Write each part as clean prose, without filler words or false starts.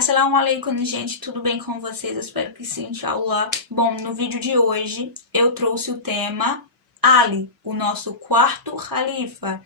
Assalamu alaikum, gente, tudo bem com vocês? Eu espero que sim, inshallah. Bom, no vídeo de hoje eu trouxe o tema Ali, o nosso quarto califa,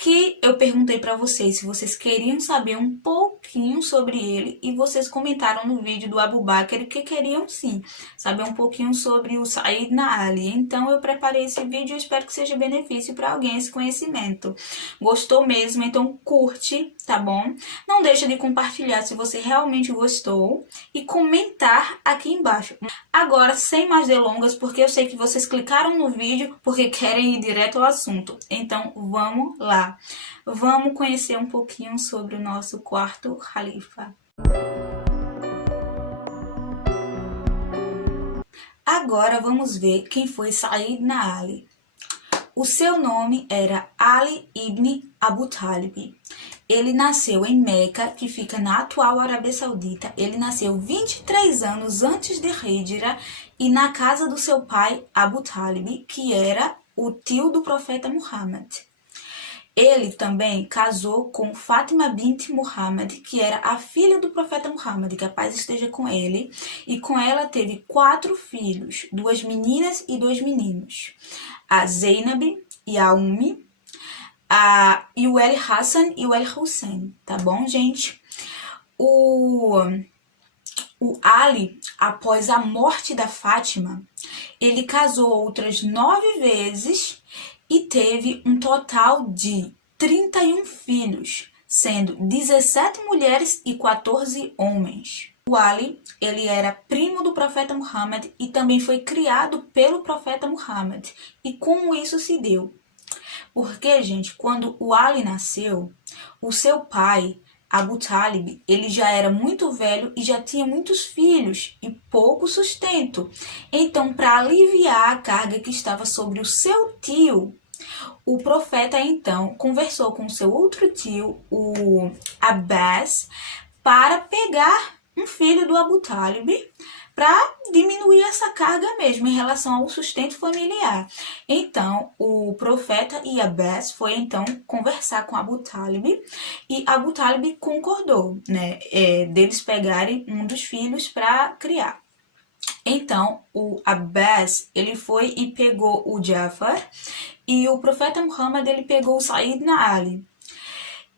que eu perguntei pra vocês se vocês queriam saber um pouquinho sobre ele e vocês comentaram no vídeo do Abu Bakr que queriam sim saber um pouquinho sobre o Sayyidina Ali. Então eu preparei esse vídeo e espero que seja benefício para alguém esse conhecimento. Gostou mesmo? Então curte, tá bom? Não deixa de compartilhar se você realmente gostou e comentar aqui embaixo. Agora, sem mais delongas, porque eu sei que vocês clicaram no vídeo porque querem ir direto ao assunto. Então, vamos lá. Vamos conhecer um pouquinho sobre o nosso quarto califa. Agora, vamos ver quem foi Sayyidina Ali. O seu nome era Ali ibn Abu Talib. Ele nasceu em Meca, que fica na atual Arábia Saudita. Ele nasceu 23 anos antes de Hijra e na casa do seu pai Abu Talib, que era o tio do profeta Muhammad. Ele também casou com Fátima bint Muhammad, que era a filha do profeta Muhammad, que a paz esteja com ele. E com ela teve 4 filhos, 2 meninas e 2 meninos. A Zainab e a Ummi, e o El Hassan e o El Hussein, tá bom, gente? O Ali, após a morte da Fátima, ele casou outras 9 vezes e teve um total de 31 filhos, sendo 17 mulheres e 14 homens. O Ali, ele era primo do profeta Muhammad e também foi criado pelo profeta Muhammad. E como isso se deu? Porque, gente, quando o Ali nasceu, o seu pai, Abu Talib, ele já era muito velho e já tinha muitos filhos e pouco sustento. Então, para aliviar a carga que estava sobre o seu tio, o profeta, então, conversou com o seu outro tio, o Abbas, para pegar um filho do Abu Talib para diminuir essa carga mesmo em relação ao sustento familiar. Então, o profeta e Abbas foi então conversar com Abu Talib e Abu Talib concordou, né, deles pegarem um dos filhos para criar. Então, o Abbas, ele foi e pegou o Jafar e o profeta Muhammad, ele pegou o Sayyidina Ali.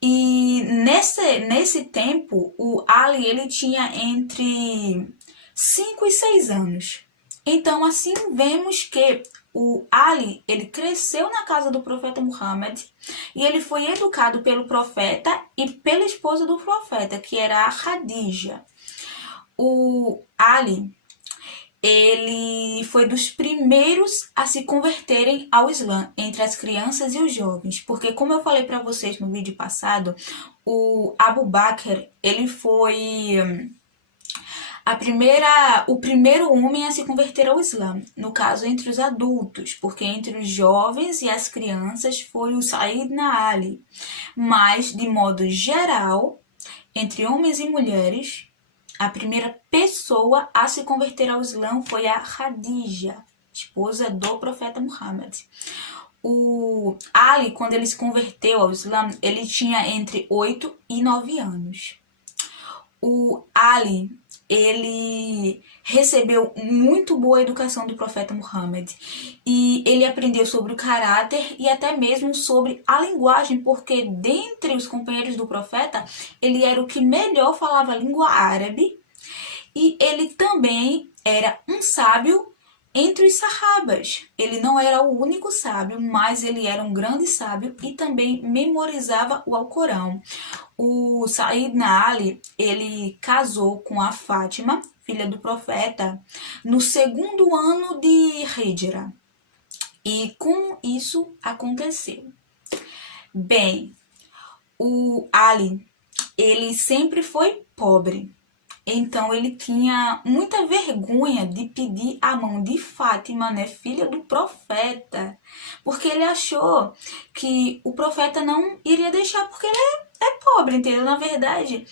E nesse tempo, o Ali, ele tinha entre 5 e 6 anos. Então, assim, vemos que o Ali, ele cresceu na casa do profeta Muhammad e ele foi educado pelo profeta e pela esposa do profeta, que era a Khadija. O Ali, ele foi dos primeiros a se converterem ao Islã entre as crianças e os jovens, porque como eu falei para vocês no vídeo passado, o Abu Bakr, ele foi o primeiro homem a se converter ao Islã, no caso entre os adultos, porque entre os jovens e as crianças foi o Sayyidina Ali, mas de modo geral, entre homens e mulheres, a primeira pessoa a se converter ao Islã foi a Khadija, esposa do profeta Muhammad. O Ali, quando ele se converteu ao Islã, ele tinha entre 8 e 9 anos. O Ali, ele recebeu muito boa educação do profeta Muhammad e ele aprendeu sobre o caráter e até mesmo sobre a linguagem, porque dentre os companheiros do profeta, ele era o que melhor falava a língua árabe e ele também era um sábio entre os sahabas. Ele não era o único sábio, mas ele era um grande sábio e também memorizava o Alcorão. O Sayyidina Ali, ele casou com a Fátima, filha do profeta, no 2º ano de Hijra. E como isso aconteceu? Bem, o Ali, ele sempre foi pobre. Então, ele tinha muita vergonha de pedir a mão de Fátima, né, filha do profeta, porque ele achou que o profeta não iria deixar, porque ele é pobre, entendeu? Na verdade,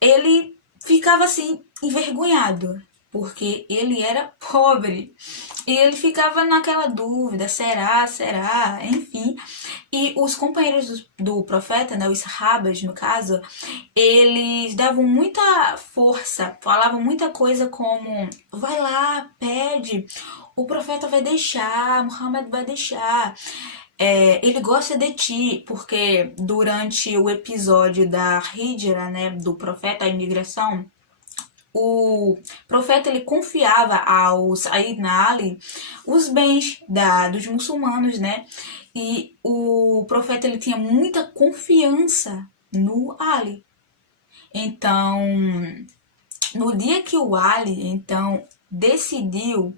ele ficava assim, envergonhado. porque ele era pobre. E ele ficava naquela dúvida, será, enfim. E os companheiros do profeta, né, os sahabas no caso, eles davam muita força, falavam muita coisa como, vai lá, pede, o profeta vai deixar, Muhammad vai deixar. Ele gosta de ti, porque durante o episódio da Hijra, né, do profeta, a imigração, o profeta ele confiava ao Sayyidina Ali os bens dos muçulmanos, né? E o profeta ele tinha muita confiança no Ali. Então, no dia que o Ali então decidiu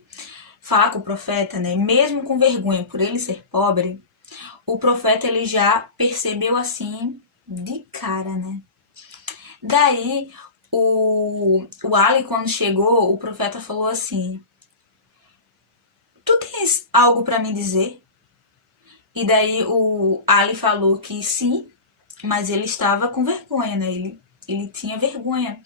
falar com o profeta, né, mesmo com vergonha por ele ser pobre, o profeta ele já percebeu assim de cara, né? Daí o Ali, quando chegou, o profeta falou assim: tu tens algo para me dizer? E daí o Ali falou que sim, mas ele estava com vergonha, né? Ele tinha vergonha.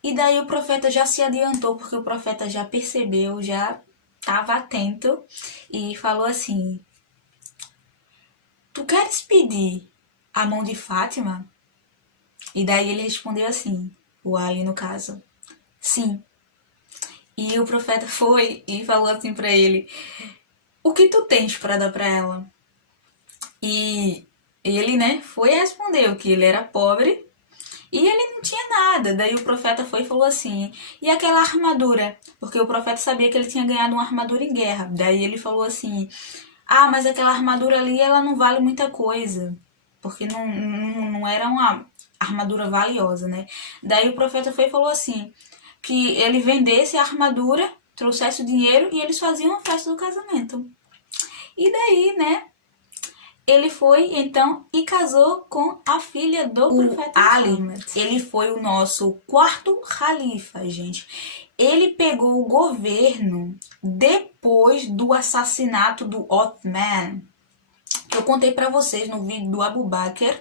E daí o profeta já se adiantou, porque o profeta já percebeu, já estava atento e falou assim: tu queres pedir a mão de Fátima? E daí ele respondeu assim, o Ali no caso, sim. E o profeta foi e falou assim pra ele: o que tu tens para dar para ela? E ele, né, foi e respondeu que ele era pobre e ele não tinha nada. Daí o profeta foi e falou assim: e aquela armadura? Porque o profeta sabia que ele tinha ganhado uma armadura em guerra. Daí ele falou assim: ah, mas aquela armadura ali, ela não vale muita coisa. Porque não era uma armadura valiosa, né? Daí o profeta foi e falou assim: que ele vendesse a armadura, trouxesse o dinheiro e eles faziam a festa do casamento. E daí, né, ele foi então e casou com a filha do profeta Ali. Ele foi o nosso quarto califa, gente. Ele pegou o governo depois do assassinato do Othman, que eu contei pra vocês no vídeo do Abu Bakr,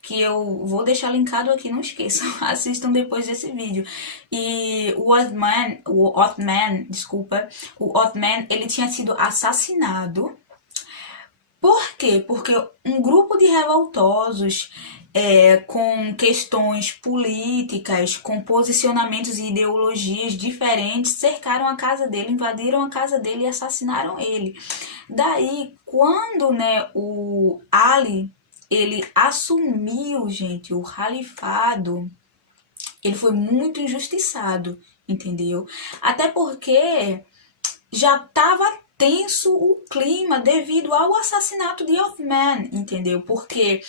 que eu vou deixar linkado aqui, não esqueçam, assistam depois desse vídeo. E o Othman, ele tinha sido assassinado. Por quê? Porque um grupo de revoltosos com questões políticas, com posicionamentos e ideologias diferentes, cercaram a casa dele, invadiram a casa dele e assassinaram ele. Daí, quando, né, o Ali, ele assumiu, gente, o califado, ele foi muito injustiçado, entendeu? Até porque já estava tenso o clima devido ao assassinato de Othman, entendeu? Porque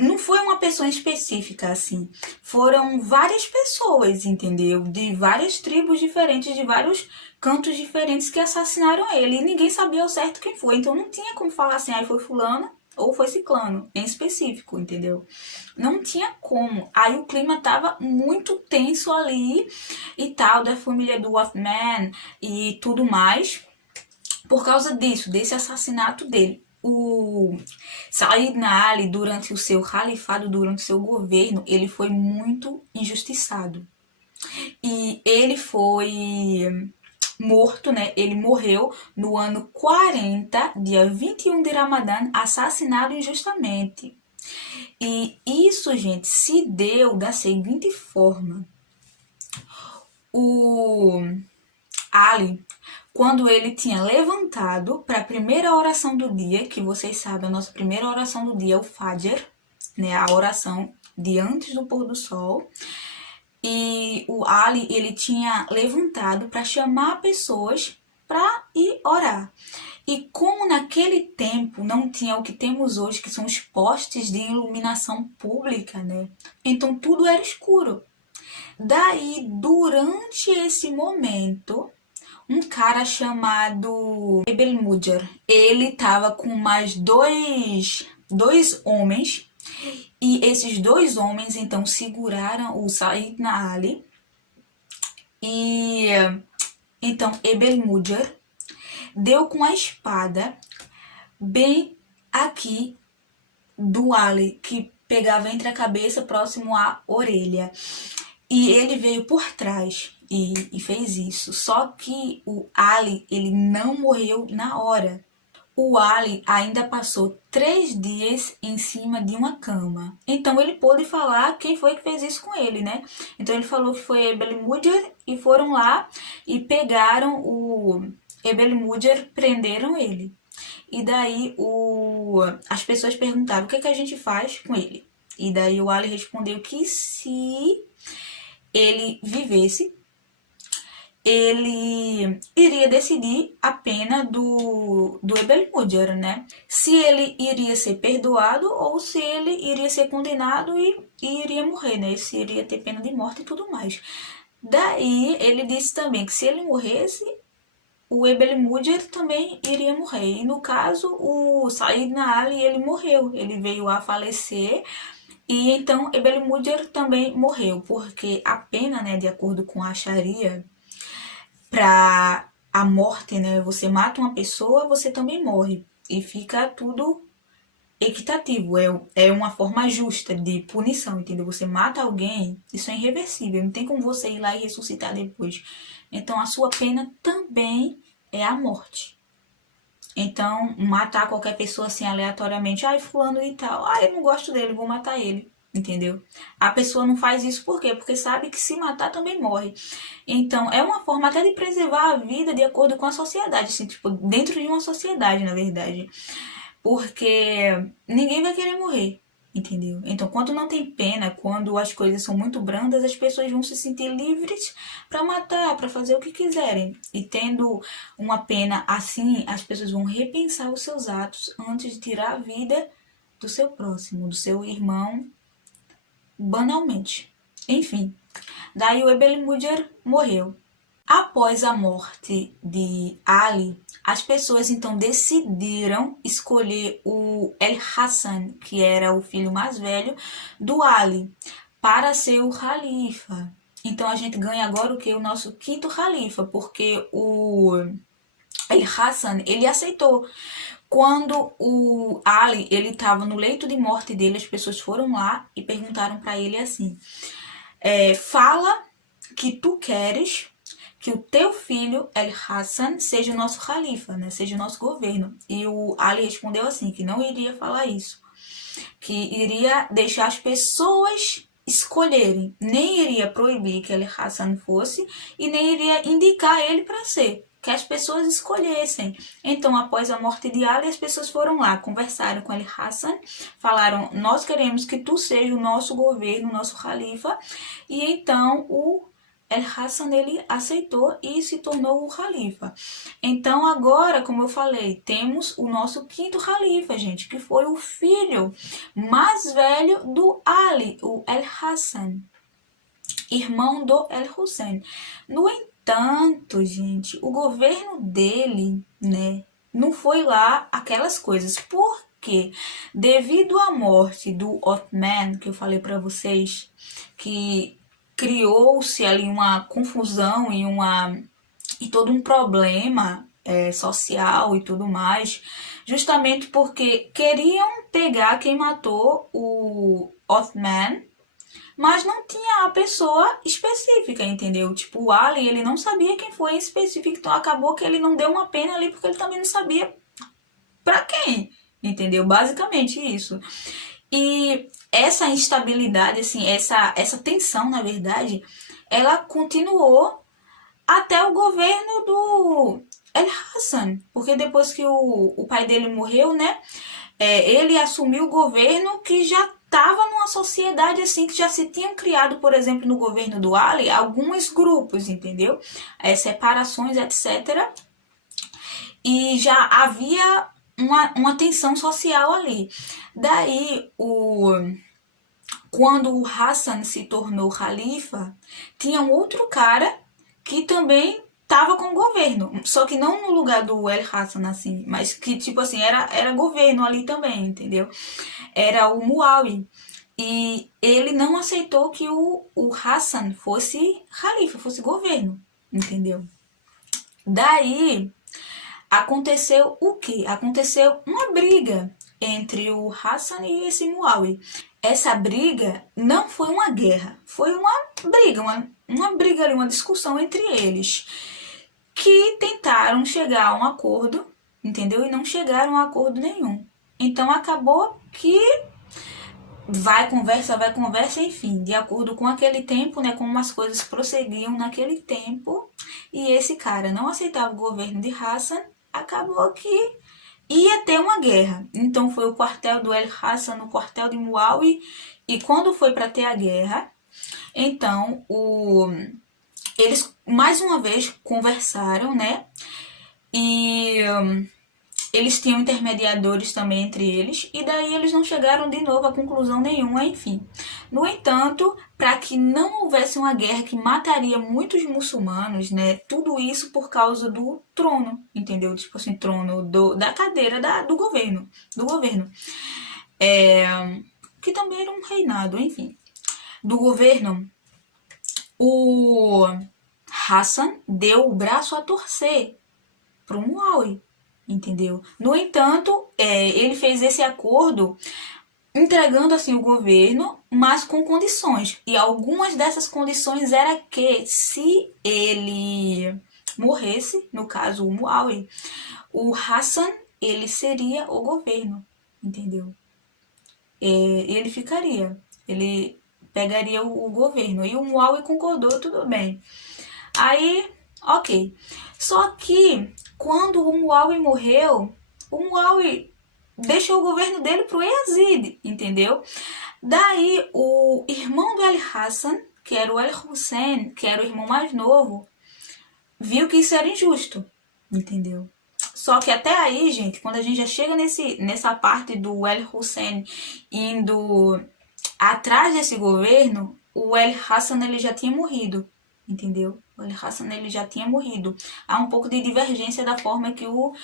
não foi uma pessoa específica, assim. Foram várias pessoas, entendeu? De várias tribos diferentes, de vários cantos diferentes que assassinaram ele. E ninguém sabia ao certo quem foi. Então não tinha como falar assim, aí foi fulano ou foi ciclano, em específico, entendeu? Não tinha como. Aí o clima tava muito tenso ali e tal, da família do Othman e tudo mais. Por causa disso, desse assassinato dele, o Sayyidina Ali, durante o seu califado, durante o seu governo, ele foi muito injustiçado. E ele foi morto, né? Ele morreu no ano 40, dia 21 de Ramadã, assassinado injustamente. E isso, gente, se deu da seguinte forma. O Ali, quando ele tinha levantado para a primeira oração do dia, que vocês sabem, a nossa primeira oração do dia é o Fajr, né, a oração de antes do pôr do sol, e o Ali, ele tinha levantado para chamar pessoas para ir orar. E como naquele tempo não tinha o que temos hoje, que são os postes de iluminação pública, né, então tudo era escuro. Daí, durante esse momento, um cara chamado Ebel Mudjar, ele tava com mais dois homens, e esses dois homens então seguraram o Sayyidina Ali, e então Ebel Mudjar deu com a espada bem aqui do Ali, que pegava entre a cabeça próximo à orelha, e ele veio por trás e fez isso. Só que o Ali, ele não morreu na hora. O Ali ainda passou 3 dias em cima de uma cama. Então ele pôde falar quem foi que fez isso com ele, né? Então ele falou que foi Ebel Mudger e foram lá e pegaram o Ebel Mudger, prenderam ele. E daí as pessoas perguntaram o que, que a gente faz com ele. E daí o Ali respondeu que se ele vivesse, ele iria decidir a pena do Ebel Mudger, né? Se ele iria ser perdoado ou se ele iria ser condenado e iria morrer, né? Se iria ter pena de morte e tudo mais. Daí ele disse também que se ele morresse, o Ebel Mudger também iria morrer. E no caso, o Sayyidina Ali, ele morreu. Ele veio a falecer. E então Ebel Mudger também morreu. Porque a pena, né, de acordo com a Sharia, para a morte, né, você mata uma pessoa, você também morre. E fica tudo equitativo. É uma forma justa de punição, entendeu? Você mata alguém, isso é irreversível. Não tem como você ir lá e ressuscitar depois. Então, a sua pena também é a morte. Então, matar qualquer pessoa assim aleatoriamente, ai, fulano e tal, ai, eu não gosto dele, vou matar ele, entendeu? A pessoa não faz isso por quê? Porque sabe que se matar também morre. Então, é uma forma até de preservar a vida de acordo com a sociedade, assim, tipo, dentro de uma sociedade, na verdade. Porque ninguém vai querer morrer. Entendeu? Então, quando não tem pena, quando as coisas são muito brandas, as pessoas vão se sentir livres para matar, para fazer o que quiserem. E tendo uma pena assim, as pessoas vão repensar os seus atos antes de tirar a vida do seu próximo, do seu irmão, banalmente. Enfim, daí o Ebel Mudger morreu. Após a morte de Ali, as pessoas então decidiram escolher o El-Hassan, que era o filho mais velho do Ali, para ser o califa. Então a gente ganha agora o que? O nosso quinto califa, porque o El-Hassan, ele aceitou. Quando o Ali, ele estava no leito de morte dele, as pessoas foram lá e perguntaram para ele assim, fala que tu queres que o teu filho, El-Hassan, seja o nosso califa, né? Seja o nosso governo. E o Ali respondeu assim, que não iria falar isso. Que iria deixar as pessoas escolherem. Nem iria proibir que El-Hassan fosse e nem iria indicar ele para ser. Que as pessoas escolhessem. Então, após a morte de Ali, as pessoas foram lá, conversaram com El-Hassan, falaram, nós queremos que tu seja o nosso governo, o nosso califa. E então, o El-Hassan, ele aceitou e se tornou o califa. Então agora, como eu falei, temos o nosso quinto califa, gente, que foi o filho mais velho do Ali, o El-Hassan, irmão do El-Hussein. No entanto, gente, o governo dele, né, não foi lá aquelas coisas. Por quê? Devido à morte do Othman, que eu falei para vocês, que criou-se ali uma confusão e todo um problema social e tudo mais, justamente porque queriam pegar quem matou o Othman, mas não tinha a pessoa específica, entendeu? Tipo, o Ali, ele não sabia quem foi específico, então acabou que ele não deu uma pena ali, porque ele também não sabia pra quem, entendeu? Basicamente isso. E essa instabilidade, assim, essa tensão, na verdade, ela continuou até o governo do El-Hassan, porque depois que o pai dele morreu, né, ele assumiu o governo que já estava numa sociedade assim, que já se tinham criado, por exemplo, no governo do Ali, alguns grupos, entendeu? Separações, etc. E já havia uma tensão social ali. Daí, quando o Hassan se tornou califa, tinha um outro cara que também estava com o governo, só que não no lugar do El Hassan, assim, mas que, tipo assim, era governo ali também, entendeu? Era o Muawi. E ele não aceitou que o Hassan fosse califa, fosse governo, entendeu? Daí, aconteceu o quê? Aconteceu uma briga entre o Hassan e esse Muawi. Essa briga não foi uma guerra, foi uma briga, uma briga ali, uma discussão entre eles, que tentaram chegar a um acordo, entendeu? E não chegaram a acordo nenhum. Então acabou que vai conversa, enfim, de acordo com aquele tempo, né, como as coisas prosseguiam naquele tempo, e esse cara não aceitava o governo de Hassan, acabou que ia ter uma guerra. Então foi o quartel do El Hassan no quartel de Muawi, e quando foi para ter a guerra, então eles mais uma vez conversaram, né, e eles tinham intermediadores também entre eles, e daí eles não chegaram de novo a conclusão nenhuma, enfim. No entanto, para que não houvesse uma guerra que mataria muitos muçulmanos, né, tudo isso por causa do trono, entendeu? Tipo assim, trono da cadeira do governo, que também era um reinado, enfim, do governo. O Hassan deu o braço a torcer para o Muawi, entendeu? No entanto, ele fez esse acordo entregando assim o governo, mas com condições. E algumas dessas condições era que se ele morresse, no caso o Muawi, o Hassan, ele seria o governo, entendeu? Ele ficaria, ele pegaria o governo. E o Muawi concordou, tudo bem. Aí, ok. Só que quando o Muawi morreu, o Muawi deixou o governo dele pro Yazid, entendeu? Daí o irmão do El Hassan, que era o El Hussein, que era o irmão mais novo, viu que isso era injusto, entendeu? Só que até aí, gente, quando a gente já chega nessa parte do El Hussein indo atrás desse governo, o El Hassan ele já tinha morrido, entendeu? O El Hassan ele já tinha morrido. Há um pouco de divergência da forma que o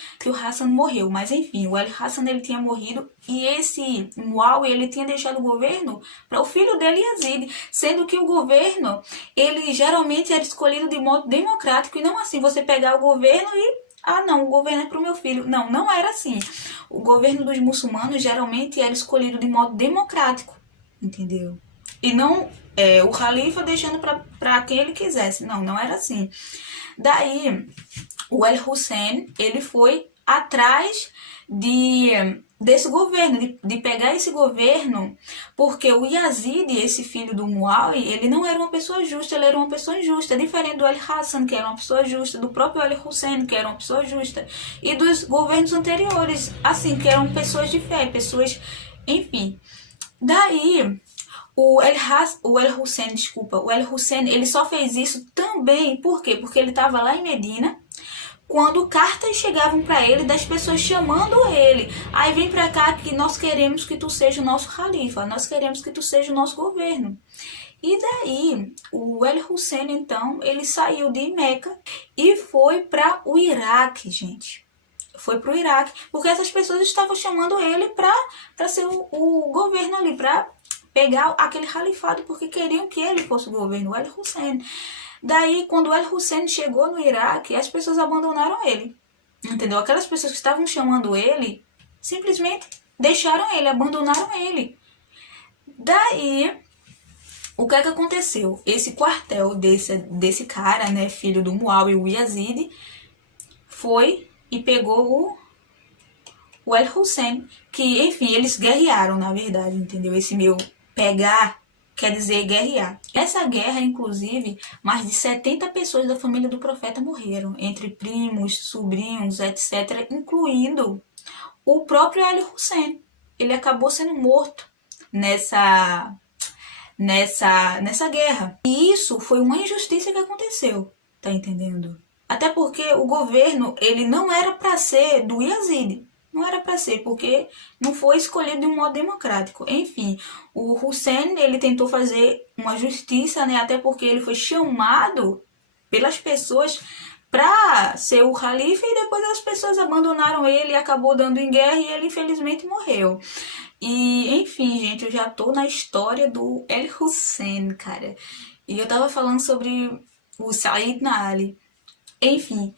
Hassan morreu, mas enfim, o El Hassan ele tinha morrido e esse Muawi ele tinha deixado o governo para o filho dele Yazid, sendo que o governo ele geralmente era escolhido de modo democrático e não assim você pegar o governo e não, o governo é para o meu filho. Não, não era assim. O governo dos muçulmanos geralmente era escolhido de modo democrático, entendeu? E não o califa deixando para quem ele quisesse. Não, não era assim. Daí, o El Hussein, ele foi atrás desse governo, de pegar esse governo, porque o Yazid, esse filho do Muawi, ele não era uma pessoa justa, ele era uma pessoa injusta, diferente do El Hassan, que era uma pessoa justa, do próprio El Hussein, que era uma pessoa justa, e dos governos anteriores, assim, que eram pessoas de fé, pessoas, enfim. Daí, o El Hussein, ele só fez isso também, por quê? Porque ele estava lá em Medina, quando cartas chegavam para ele das pessoas chamando ele, aí vem para cá que nós queremos que tu seja o nosso califa, nós queremos que tu seja o nosso governo. E daí, o El Hussein, então, ele saiu de Meca e foi para o Iraque, gente. Foi para o Iraque, porque essas pessoas estavam chamando ele para ser o governo ali, para pegar aquele califado, porque queriam que ele fosse o governo, o El Hussein. Daí, quando o El Hussein chegou no Iraque, as pessoas abandonaram ele, entendeu? Aquelas pessoas que estavam chamando ele, simplesmente deixaram ele, abandonaram ele. Daí, o que é que aconteceu? Esse quartel desse cara, né, filho do Muawi, o Yazid, foi e pegou o El Hussein, que, enfim, eles guerrearam, na verdade, entendeu? Esse meu pegar quer dizer guerrear. Essa guerra, inclusive, mais de 70 pessoas da família do profeta morreram, entre primos, sobrinhos, etc., incluindo o próprio El Hussein. Ele acabou sendo morto nessa guerra. E isso foi uma injustiça que aconteceu, tá entendendo? Até porque o governo, ele não era para ser do Yazid. Não era para ser, porque não foi escolhido de um modo democrático. Enfim, o Hussein, ele tentou fazer uma justiça, né? Até porque ele foi chamado pelas pessoas para ser o califa e depois as pessoas abandonaram ele e acabou dando em guerra e ele infelizmente morreu. E, enfim, gente, eu já tô na história do El Hussein, cara. E eu tava falando sobre o Sayyidina Ali. Enfim,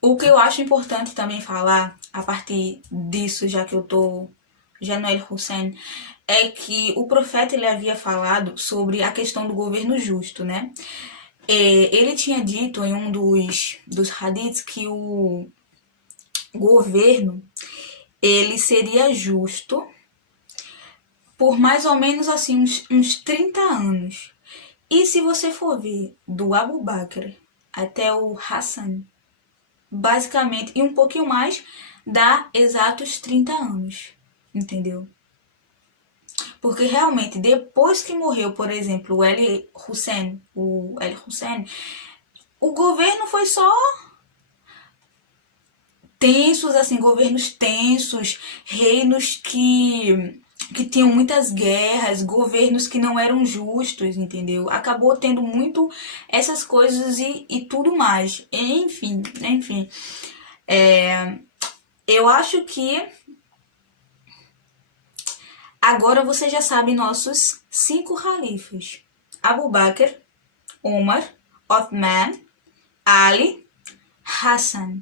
o que eu acho importante também falar, a partir disso, já que eu tô já no El Hussein, é que o profeta ele havia falado sobre a questão do governo justo, né? Ele tinha dito em um dos hadiths que o governo ele seria justo por mais ou menos assim uns 30 anos. E se você for ver do Abu Bakr até o Hassan, basicamente, e um pouquinho mais, dá exatos 30 anos, entendeu? Porque realmente, depois que morreu, por exemplo, o o governo foi só tensos, assim, governos tensos, reinos que tinham muitas guerras, governos que não eram justos, entendeu? Acabou tendo muito essas coisas e tudo mais. Enfim. Eu acho que agora você já sabe nossos 5 califas. Abu Bakr, Omar, Othman, Ali, Hassan.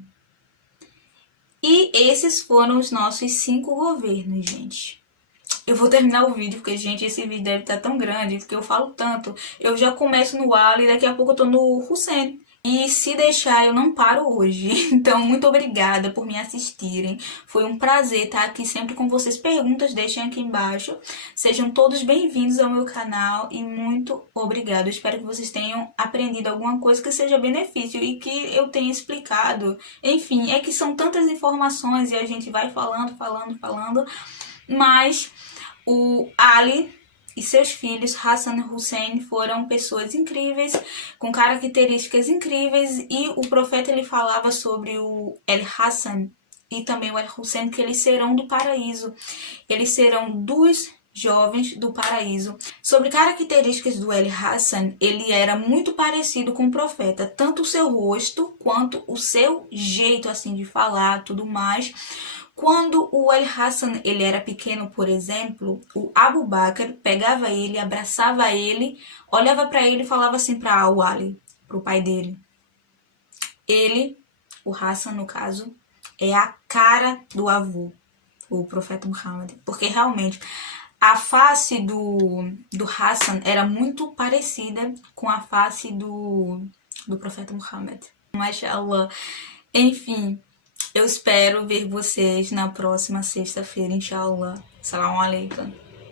E esses foram os nossos 5 governos, gente. Eu vou terminar o vídeo, porque, gente, esse vídeo deve estar tão grande, porque eu falo tanto. Eu já começo no Ali e daqui a pouco eu tô no Hussein. E se deixar, eu não paro hoje. Então, muito obrigada por me assistirem. Foi um prazer estar aqui sempre com vocês. Perguntas, deixem aqui embaixo. Sejam todos bem-vindos ao meu canal e muito obrigada. Espero que vocês tenham aprendido alguma coisa que seja benefício e que eu tenha explicado. Enfim, é que são tantas informações e a gente vai falando, mas o Ali e seus filhos, Hassan e Hussein, foram pessoas incríveis, com características incríveis, e o profeta ele falava sobre o El Hassan e também o El Hussein, que eles serão do paraíso, eles serão dos jovens do paraíso. Sobre características do El Hassan, ele era muito parecido com o profeta, tanto o seu rosto quanto o seu jeito assim de falar, tudo mais. Quando o El Hassan ele era pequeno, por exemplo, o Abu Bakr pegava ele, abraçava ele, olhava para ele e falava assim para o Ali, para o pai dele. Ele, o Hassan no caso, é a cara do avô, o profeta Muhammad, porque realmente a face do Hassan era muito parecida com a face do profeta Muhammad. Mashallah. Enfim, eu espero ver vocês na próxima sexta-feira, inshallah. Salam alaikum.